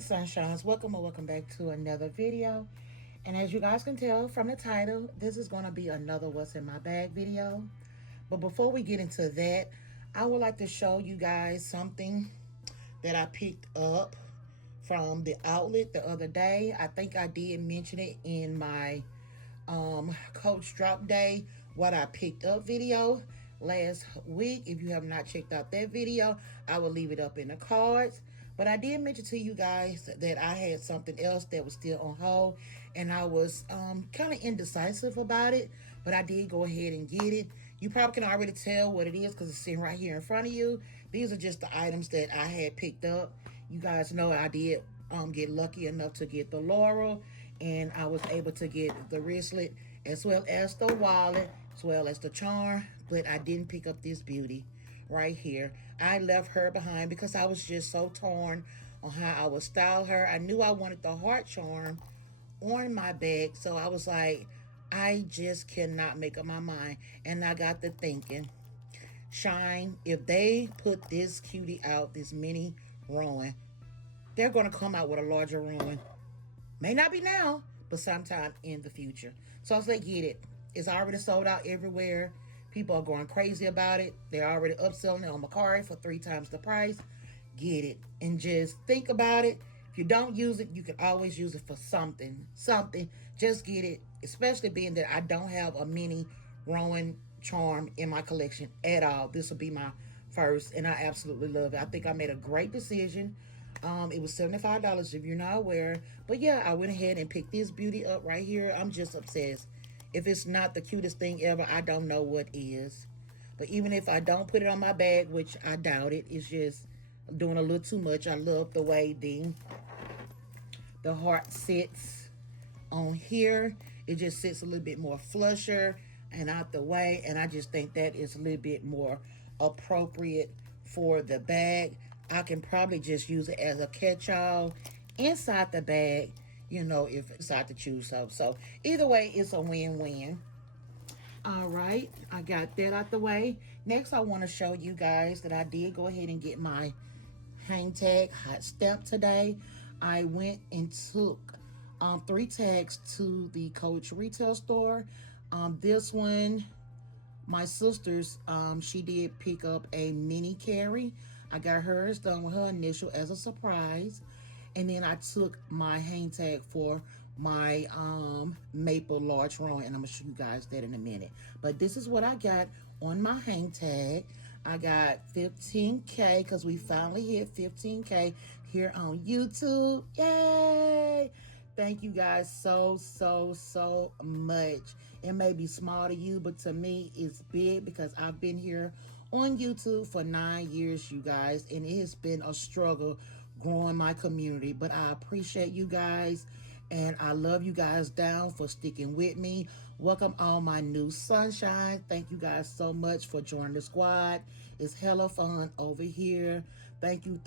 Sunshines, welcome or welcome back to another video. And as you guys can tell from the title, this is going to be another what's in my bag video. But before we get into that, I would like to show you guys something that I picked up from the outlet the other day. I think I did mention it in my Coach Drop Day what I picked up video last week. If you have not checked out that video, I will leave it up in the cards. But I did mention to you guys that I had something else that was still on hold, and I was kind of indecisive about it, but I did go ahead and get it. You probably can already tell what it is because it's sitting right here in front of you. These are just the items that I had picked up. You guys know I did get lucky enough to get the laurel, and I was able to get the wristlet as well as the wallet as well as the charm, but I didn't pick up this beauty right here. I left her behind because I was just so torn on how I would style her. I knew I wanted the heart charm on my bag, so I was like, I just cannot make up my mind. And I got to thinking, Shyne, if they put this cutie out, this mini Rowan, they're going to come out with a larger Rowan. May not be now, but sometime in the future. So I was like, get it. It's already sold out everywhere. People are going crazy about it. They're already upselling it on Mercari for 3 times the price. Get it. And just think about it. If you don't use it, you can always use it for something. Just get it. Especially being that I don't have a mini Rowan charm in my collection at all. This will be my first, and I absolutely love it. I think I made a great decision. It was $75 if you're not aware. But yeah, I went ahead and picked this beauty up right here. I'm just obsessed. If it's not the cutest thing ever, I don't know what is. But even if I don't put it on my bag, which I doubt it, it's just doing a little too much. I love the way the heart sits on here. It just sits a little bit more flusher and out the way. And I just think that is a little bit more appropriate for the bag. I can probably just use it as a catch-all inside the bag, you know, if I decide to choose so. So either way, it's a win-win. All right, I got that out the way. Next, I want to show you guys that I did go ahead and get my hang tag hot stamp today. I went and took 3 tags to the Coach retail store. This one, my sister's, she did pick up a mini carry. I got hers done with her initial as a surprise. And then I took my hang tag for my maple large Rowan, and I'm gonna show you guys that in a minute. But this is what I got on my hang tag. I got 15K because we finally hit 15K here on YouTube. Yay! Thank you guys so much. It may be small to you, but to me it's big because I've been here on YouTube for 9 years, you guys, and it has been a struggle growing my community. But I appreciate you guys, and I love you guys down for sticking with me. Welcome all my new sunshine. Thank you guys so much for joining the squad. It's hella fun over here. Thank you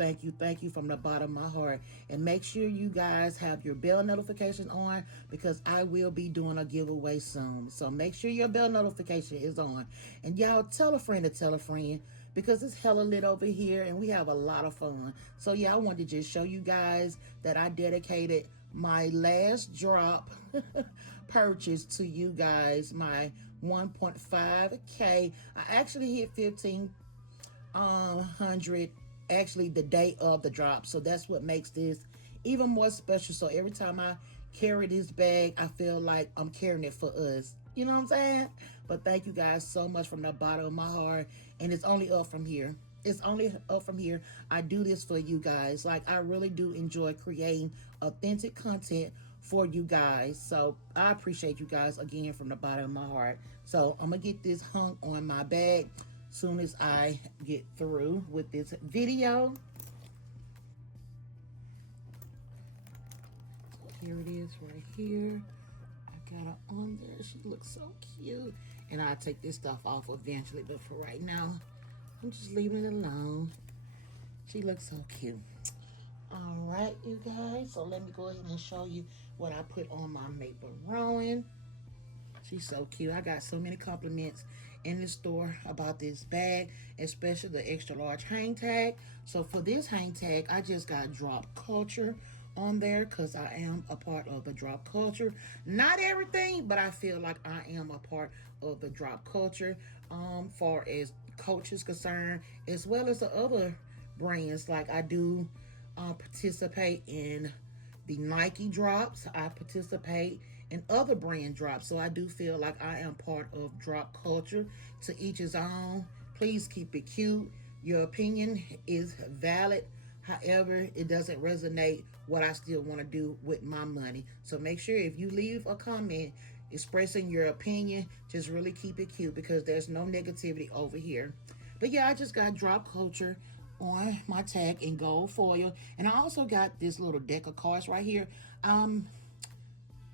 from the bottom of my heart. And make sure you guys have your bell notification on because I will be doing a giveaway soon. So make sure your bell notification is on. And y'all tell a friend to tell a friend because it's hella lit over here and we have a lot of fun. So yeah, I wanted to just show you guys that I dedicated my last drop purchase to you guys, my 1.5K. I actually hit 1,500 actually the day of the drop, so that's what makes this even more special. So every time I carry this bag, I feel like I'm carrying it for us. You know what I'm saying? But thank you guys so much from the bottom of my heart, and it's only up from here. It's only up from here. I do this for you guys. Like, I really do enjoy creating authentic content for you guys. So I appreciate you guys again from the bottom of my heart. So I'm gonna get this hung on my bag soon as I get through with this video. So here it is right here. I got her on there. She looks so cute. And I'll take this stuff off eventually, but for right now, I'm just leaving it alone. She looks so cute. All right, you guys. So let me go ahead and show you what I put on my maple Rowan. She's so cute. I got so many compliments in the store about this bag, especially the extra large hang tag. So for this hang tag, I just got drop culture on there because I am a part of the drop culture. Not everything, but I feel like I am a part of the drop culture. Far as Coach is concerned, as well as the other brands. Like I do participate in the Nike drops. I participate in other brand drops. So I do feel like I am part of drop culture. To each his own. Please keep it cute. Your opinion is valid. However, it doesn't resonate what I still want to do with my money. So make sure if you leave a comment expressing your opinion, just really keep it cute because there's no negativity over here. But yeah, I just got drop culture on my tag in gold foil. And I also got this little deck of cards right here.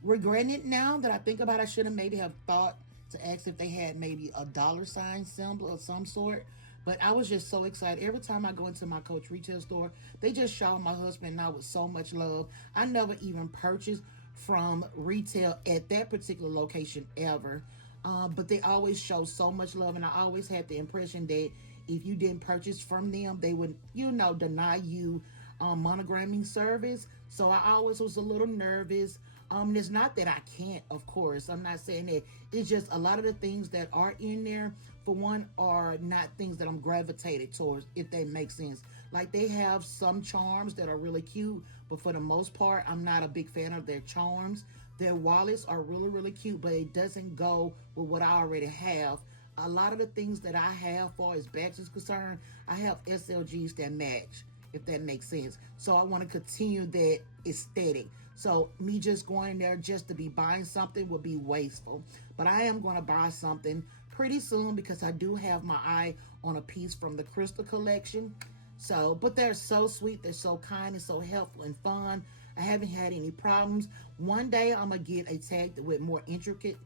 Regretting it now that I think about it, I should have maybe have thought to ask if they had maybe a dollar sign symbol of some sort. But I was just so excited. Every time I go into my Coach retail store, they just shower my husband and I with so much love. I never even purchased from retail at that particular location ever. But they always show so much love. And I always had the impression that if you didn't purchase from them, they would, deny you monogramming service. So I always was a little nervous. And it's not that I can't, of course. I'm not saying that. It's just a lot of the things that are in there, for one, are not things that I'm gravitated towards, if that makes sense. Like they have some charms that are really cute, but for the most part, I'm not a big fan of their charms. Their wallets are really, really cute, but it doesn't go with what I already have. A lot of the things that I have, far as bags is concerned, I have SLGs that match, if that makes sense. So I want to continue that aesthetic. So me just going there just to be buying something would be wasteful. But I am going to buy something pretty soon because I do have my eye on a piece from the Crystal collection. So, but they're so sweet, they're so kind and so helpful and fun. I haven't had any problems. One day I'm going to get a tag with more intricate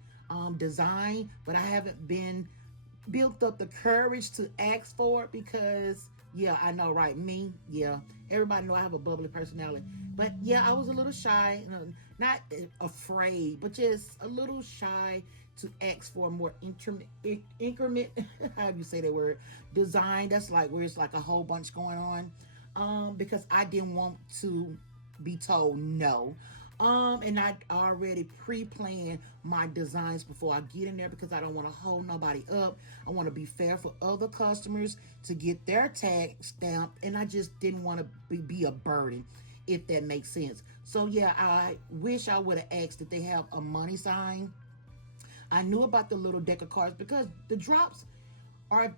design, but I haven't been built up the courage to ask for it because, yeah, I know, right? Me, yeah. Everybody know I have a bubbly personality. But yeah, I was a little shy, not afraid, but just a little shy to ask for a more increment, how do you say that word, design. That's like where it's like a whole bunch going on, because I didn't want to be told no. And I already pre-planned my designs before I get in there because I don't want to hold nobody up. I want to be fair for other customers to get their tag stamped, and I just didn't want to be a burden, if that makes sense. So yeah, I wish I would have asked if they have a money sign. I knew about the little deck of cards because the drops are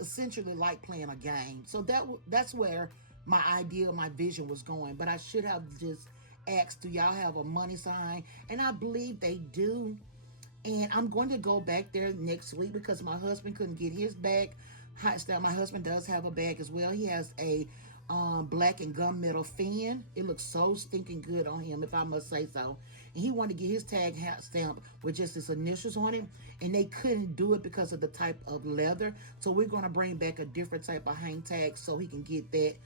essentially like playing a game. So that's where my idea, my vision was going. But I should have just asked, do y'all have a money sign? And I believe they do. And I'm going to go back there next week because my husband couldn't get his bag hot stamped. My husband does have a bag as well. He has a black and gunmetal fin. It looks so stinking good on him, if I must say so. And he wanted to get his tag hat stamp with just his initials on it, and they couldn't do it because of the type of leather. So we're going to bring back a different type of hang tag so he can get that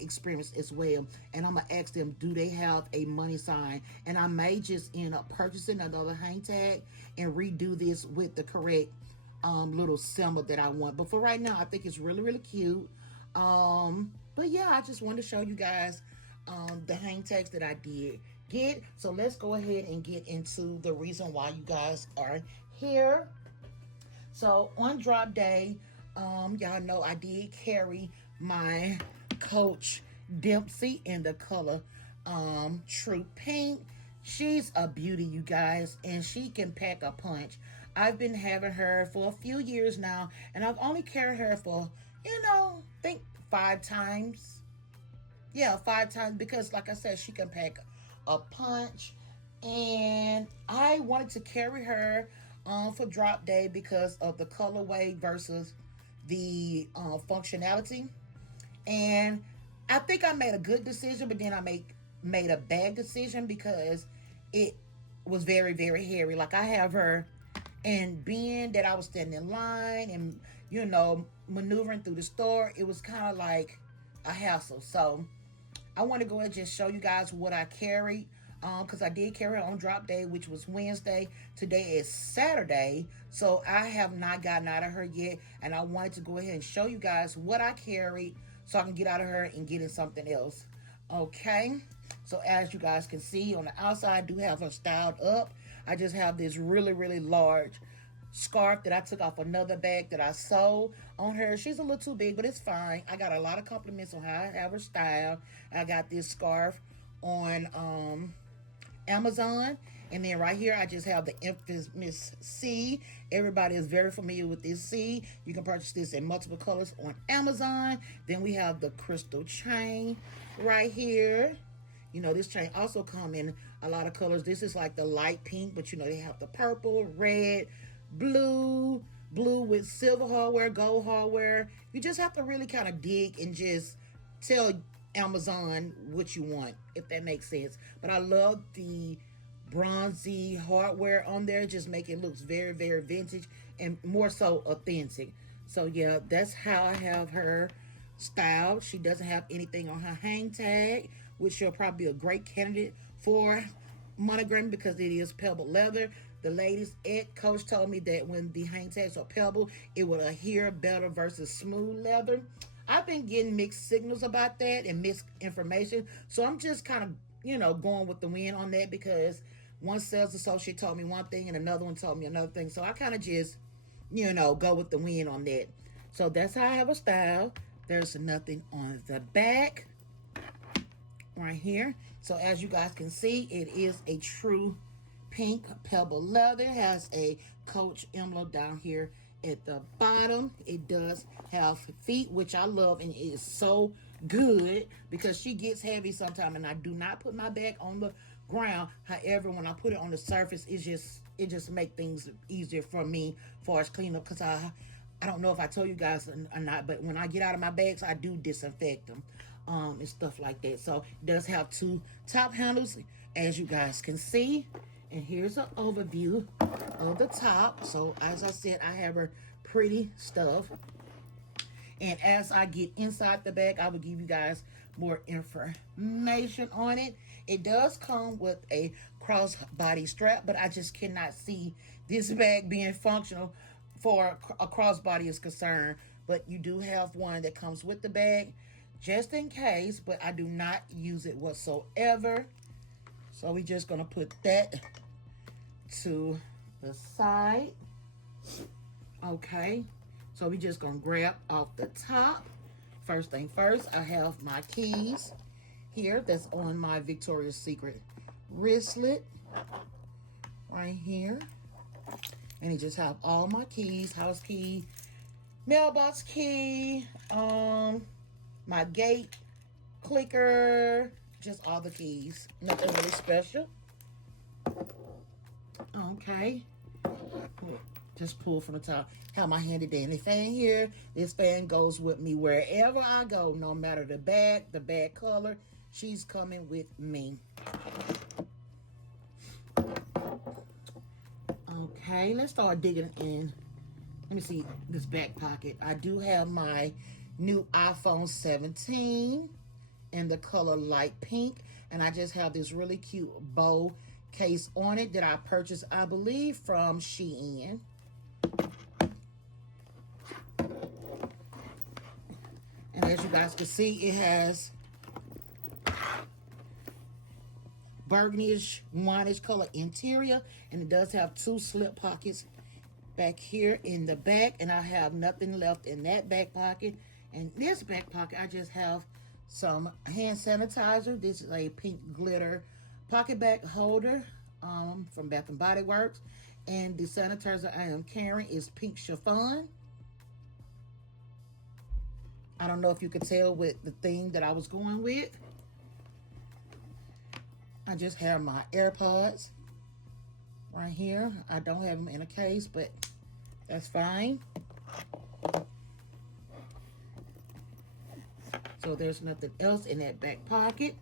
experience as well. And I'm gonna ask them, do they have a money sign? And I may just end up purchasing another hang tag and redo this with the correct little symbol that I want. But for right now, I think it's really, really cute. But yeah, I just wanted to show you guys the hang tags that I did get. So let's go ahead and get into the reason why you guys are here. So on drop day, y'all know I did carry my Coach Dempsey in the color True Pink. She's a beauty, you guys, and she can pack a punch. I've been having her for a few years now, and I've only carried her for, I think 5 times. Yeah, 5 times, because like I said, she can pack a punch. And I wanted to carry her for drop day because of the colorway versus the functionality. And I think I made a good decision, but then I made a bad decision because it was very, very hairy. Like I have her, and being that I was standing in line and maneuvering through the store, it was kind of like a hassle. So I want to go ahead and just show you guys what I carried, because I did carry her on drop day, which was Wednesday. Today is Saturday, so I have not gotten out of her yet, and I wanted to go ahead and show you guys what I carried so I can get out of her and get in something else. Okay, so as you guys can see on the outside, I do have her styled up. I just have this really large scarf that I took off another bag that I sold on her. She's a little too big, but it's fine. I got a lot of compliments on how I have her styled. I got this scarf on Amazon. And then right here, I just have the infamous C. Everybody is very familiar with this C. You can purchase this in multiple colors on Amazon. Then we have the crystal chain right here. You know, this chain also come in a lot of colors. This is like the light pink, but you know, they have the purple, red, blue with silver hardware, gold hardware. You just have to really kind of dig and just tell Amazon what you want, if that makes sense. But I love the bronzy hardware on there, just make it looks very vintage and more so authentic. So yeah, that's how I have her styled. She doesn't have anything on her hang tag, which she'll probably be a great candidate for monogram because it is pebbled leather. The ladies at Coach told me that when the hang tags are pebbled, it will adhere better versus smooth leather. I've been getting mixed signals about that and mixed information, so I'm just kind of, you know, going with the wind on that because one sales associate told me one thing and another one told me another thing. So I kind of just, you know, go with the wind on that. So that's how I have a style. There's nothing on the back right here. So as you guys can see, it is a true pink pebble leather. It has a Coach emblem down here at the bottom. It does have feet, which I love, and it is so good because she gets heavy sometimes, and I do not put my bag on the ground. However, when I put it on the surface, it just make things easier for me as far as cleanup, because I don't know if I told you guys or not, but when I get out of my bags, I do disinfect them and stuff like that. So it does have two top handles, as you guys can see. And here's an overview of the top. So as I said, I have her pretty stuff. And as I get inside the bag, I will give you guys more information on it. It does come with a crossbody strap, but I just cannot see this bag being functional for a crossbody is concerned. But you do have one that comes with the bag just in case, but I do not use it whatsoever. So we're just gonna put that to the side. Okay, so we're just gonna grab off the top. First thing first, I have my keys here that's on my Victoria's Secret wristlet right here. And it just have all my keys, house key, mailbox key, my gate clicker, just all the keys. Nothing really special. Okay. Just pull from the top. Have my handy dandy fan here. This fan goes with me wherever I go, no matter the bag color. She's coming with me. Okay, let's start digging in. Let me see this back pocket. I do have my new iPhone 17 in the color light pink, and I just have this really cute bow case on it that I purchased, I believe, from Shyne. And as you guys can see, it has burgundy-ish, wine-ish color interior, and it does have two slip pockets back here in the back, and I have nothing left in that back pocket. And this back pocket, I just have some hand sanitizer. This is a pink glitter pocket bag holder from Bath and Body Works, and the sanitizer I am carrying is pink chiffon. I don't know if you could tell with the theme that I was going with. I just have my AirPods right here. I don't have them in a case, but that's fine. So there's nothing else in that back pocket.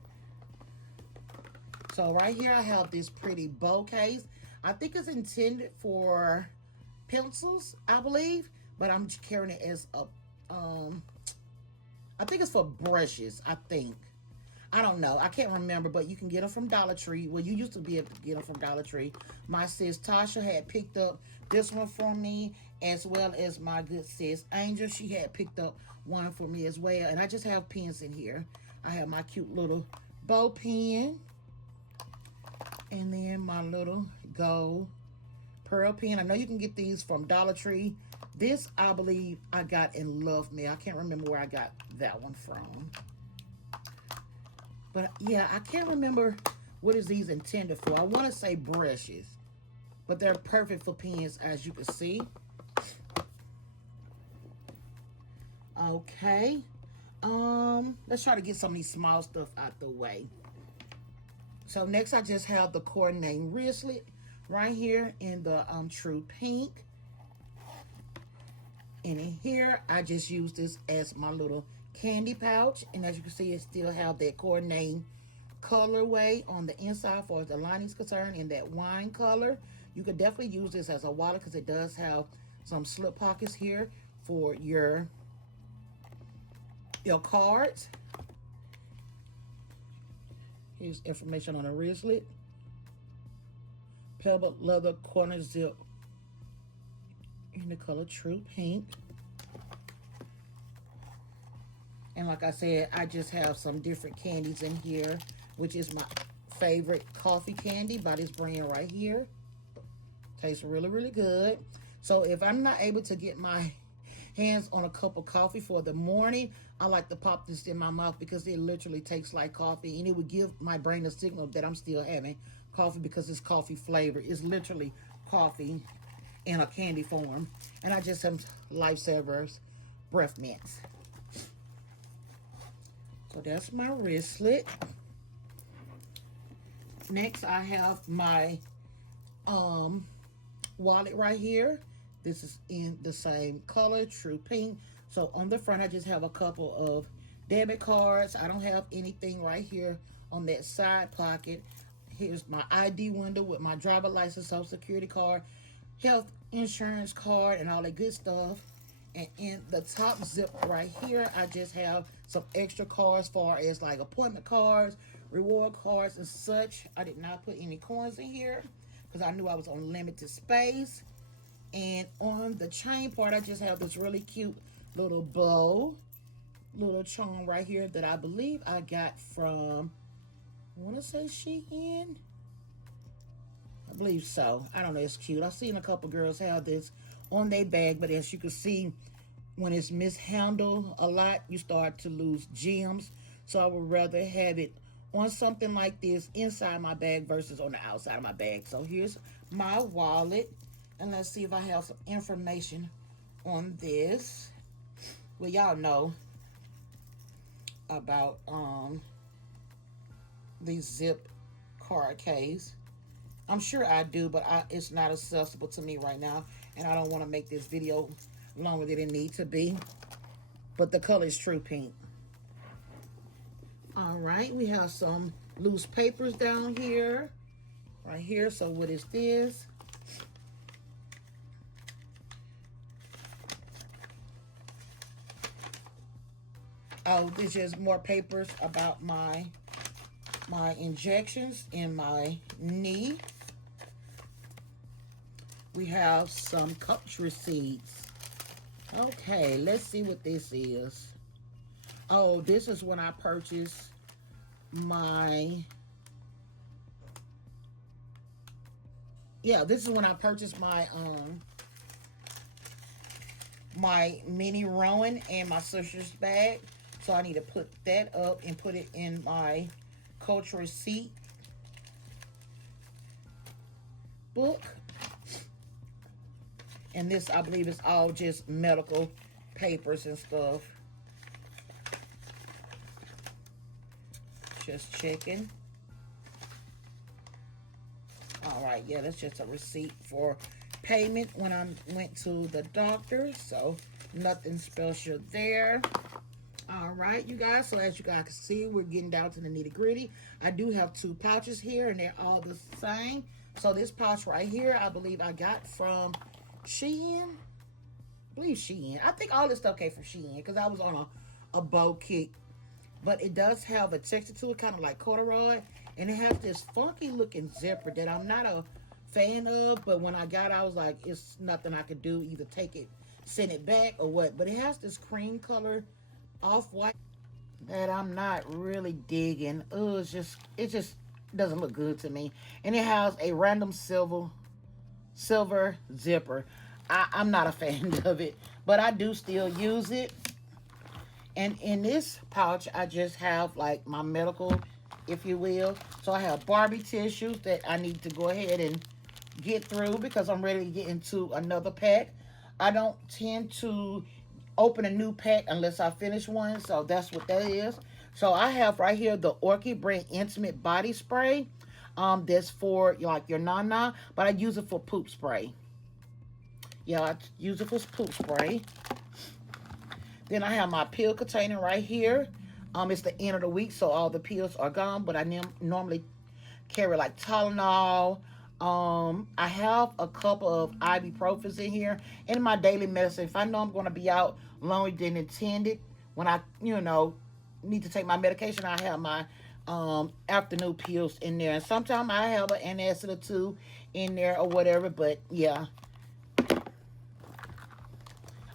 So right here I have this pretty bow case. I think it's intended for pencils, I believe, but I'm carrying it as a, I think it's for brushes, I think. I don't know. I can't remember, but you can get them from Dollar Tree. Well, you used to be able to get them from Dollar Tree. My sis Tasha had picked up this one for me, as well as my good sis Angel. She had picked up one for me as well. And I just have pens in here. I have my cute little bow pin. And then my little gold pearl pen. I know you can get these from Dollar Tree. This, I believe, I got in Love Mail. I can't remember where I got that one from. But yeah, I can't remember what is these intended for. I want to say brushes. But they're perfect for pens, as you can see. Okay. Let's try to get some of these small stuff out the way. So next I just have the coordinating wristlet right here in the true pink. And in here, I just use this as my little candy pouch. And as you can see, it still have that coordinating colorway on the inside for the lining is concerned in that wine color. You could definitely use this as a wallet because it does have some slip pockets here for your cards. Here's information on the wristlet. Pebble leather corner zip in the color True Pink. And like I said, I just have some different candies in here, which is my favorite coffee candy by this brand right here. Tastes really, really good. So if I'm not able to get my hands on a cup of coffee for the morning, I like to pop this in my mouth because it literally tastes like coffee, and it would give my brain a signal that I'm still having coffee because it's coffee flavor. It's literally coffee in a candy form. And I just have Lifesavers breath mints. So that's my wristlet. Next I have my wallet right here. This is in the same color, True Pink. So on the front, I just have a couple of debit cards. I don't have anything right here on that side pocket. Here's my ID window with my driver license, social security card, health insurance card, and all that good stuff. And in the top zip right here, I just have some extra cards as far as like appointment cards, reward cards, and such. I did not put any coins in here because I knew I was on limited space. And on the chain part, I just have this really cute little bow, little charm right here that I believe I got from, I want to say Shein. I believe so. I don't know. It's cute. I've seen a couple girls have this on their bag, but as you can see, when it's mishandled a lot, you start to lose gems. So I would rather have it on something like this inside my bag versus on the outside of my bag. So here's my wallet. And let's see if I have some information on this. Well, y'all know about the zip card case. I'm sure I do, but it's not accessible to me right now. And I don't want to make this video longer than it needs to be. But the color is True Pink. All right, we have some loose papers down here. Right here. So what is this? Oh, this is more papers about my injections in my knee. We have some coach receipts. Okay, let's see what this is. Oh, this is when I purchased my... Yeah, this is when I purchased my my mini Rowan and my sister's bag. So I need to put that up and put it in my coach receipt book. And this, I believe, is all just medical papers and stuff. Just checking. All right, yeah, that's just a receipt for payment when I went to the doctor. So nothing special there. All right, you guys. So as you guys can see, we're getting down to the nitty gritty. I do have two pouches here, and they're all the same. So this pouch right here, I believe I got from Shein. I believe Shein. I think all this stuff came from Shein because I was on a bow kick. But it does have a texture to it, kind of like corduroy. And it has this funky looking zipper that I'm not a fan of. But when I got it, I was like, it's nothing I could do. Either take it, send it back, or what. But it has this cream color off-white. that I'm not really digging. Oh, it just doesn't look good to me. And it has a random silver zipper. I'm not a fan of it, but I do still use it. And in this pouch, I just have like my medical, if you will. So I have Barbie tissues that I need to go ahead and get through because I'm ready to get into another pack. I don't tend to open a new pack unless I finish one. So that's what that is. So I have right here the Orchid Brand Intimate Body Spray. That's for like your nana, but I use it for poop spray. Yeah, I use it for poop spray. Then I have my pill container right here. It's the end of the week, so all the pills are gone, but I normally carry like Tylenol. I have a couple of ibuprofens in here. In my daily medicine, if I know I'm going to be out longer than intended, when I, need to take my medication, I have my afternoon pills in there. And sometimes I have an antacid or two in there or whatever, but yeah.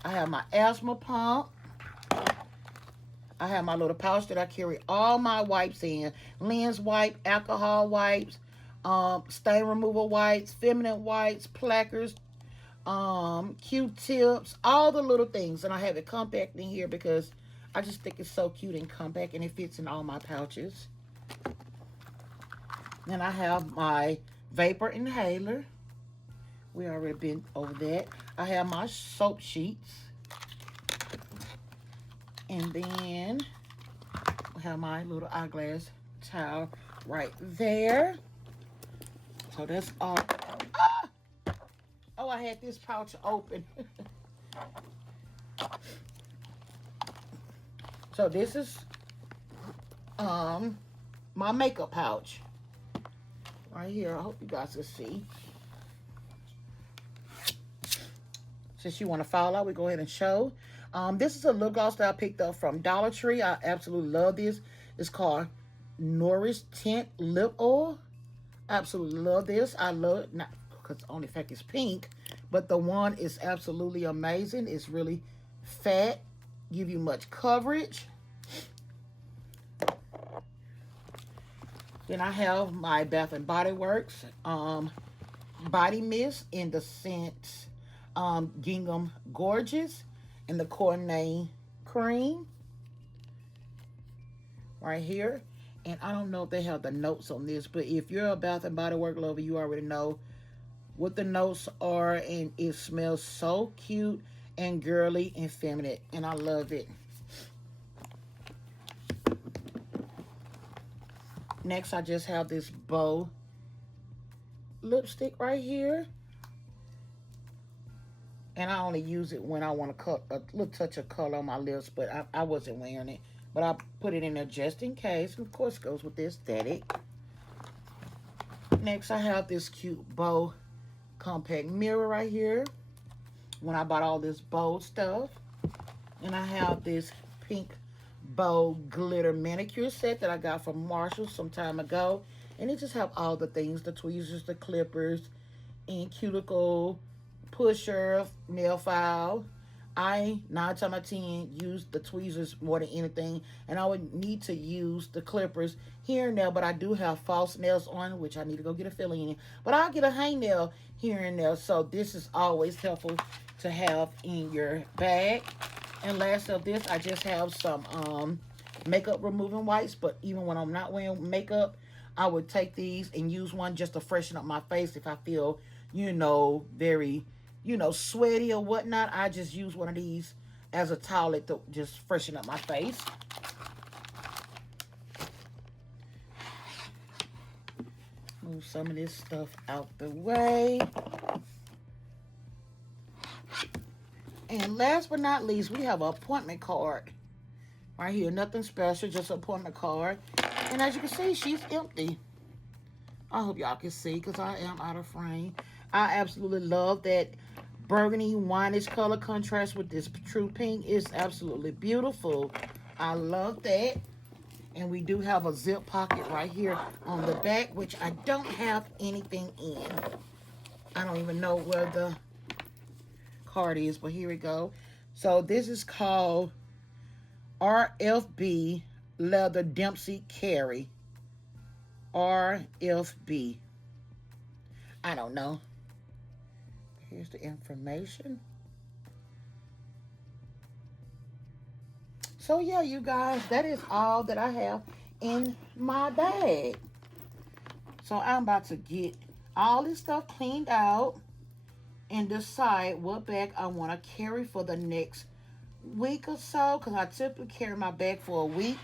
I have my asthma pump. I have my little pouch that I carry all my wipes in. Lens wipe, alcohol wipes, stain removal wipes, feminine wipes, plackers, Q-tips, all the little things. And I have it compact in here because I just think it's so cute and compact, and it fits in all my pouches. Then I have my vapor inhaler. We already been over that. I have my soap sheets. And then I have my little eyeglass towel right there. So that's all. Ah! Oh, I had this pouch open. So this is my makeup pouch. Right here. I hope you guys can see. Since you want to follow, we go ahead and show. This is a lip gloss that I picked up from Dollar Tree. I absolutely love this. It's called Nourish Tint Lip Oil. I absolutely love this. I love it, not because only fact it's pink, but the one is absolutely amazing. It's really fat, give you much coverage. Then I have my Bath and Body Works body mist in the scent Gingham Gorgeous and the Cornet Cream right here. And I don't know if they have the notes on this, but if you're a Bath and Body Works lover, you already know what the notes are, and it smells so cute and girly and feminine, and I love it. Next, I just have this bow lipstick right here. And I only use it when I want to cut a little touch of color on my lips, but I wasn't wearing it. But I put it in there just in case. And of course, it goes with the aesthetic. Next, I have this cute bow compact mirror right here. When I bought all this bow stuff. And I have this pink bow glitter manicure set that I got from Marshall some time ago. And it just have all the things, the tweezers, the clippers, and cuticle pusher, nail file. I, 9 times out of 10, use the tweezers more than anything. And I would need to use the clippers here and there. But I do have false nails on, which I need to go get a filling in. But I'll get a hangnail here and there. So this is always helpful to have in your bag. And last of this, I just have some makeup removing wipes. But even when I'm not wearing makeup, I would take these and use one just to freshen up my face if I feel, very, sweaty or whatnot. I just use one of these as a towelette to just freshen up my face. Move some of this stuff out the way. And last but not least, we have an appointment card. Right here, nothing special, just an appointment card. And as you can see, she's empty. I hope y'all can see because I am out of frame. I absolutely love that burgundy wineish color contrast with this true pink. Is absolutely beautiful. I love that. And we do have a zip pocket right here on the back, which I don't have anything in. I don't even know where the card is, but here we go. So this is called RFB leather Dempsey carry. RFB. I don't know. Here's the information. So yeah, you guys, that is all that I have in my bag. So I'm about to get all this stuff cleaned out and decide what bag I want to carry for the next week or so, because I typically carry my bag for a week.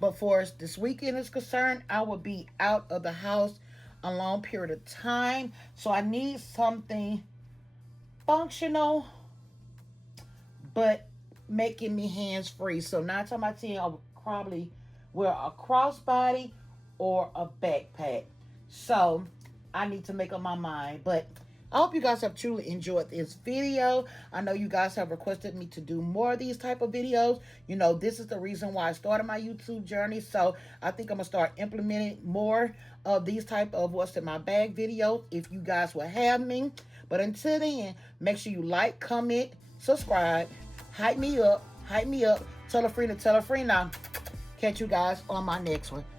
But for as this weekend is concerned, I will be out of the house a long period of time. So I need something functional, but making me hands free. So 9 times out of 10, I'll probably wear a crossbody or a backpack. So I need to make up my mind. But I hope you guys have truly enjoyed this video. I know you guys have requested me to do more of these type of videos. You know, this is the reason why I started my YouTube journey. So I think I'm going to start implementing more of these type of what's in my bag videos if you guys will have me. But until then, make sure you like, comment, subscribe, hype me up, tell a friend to tell a friend now. Catch you guys on my next one.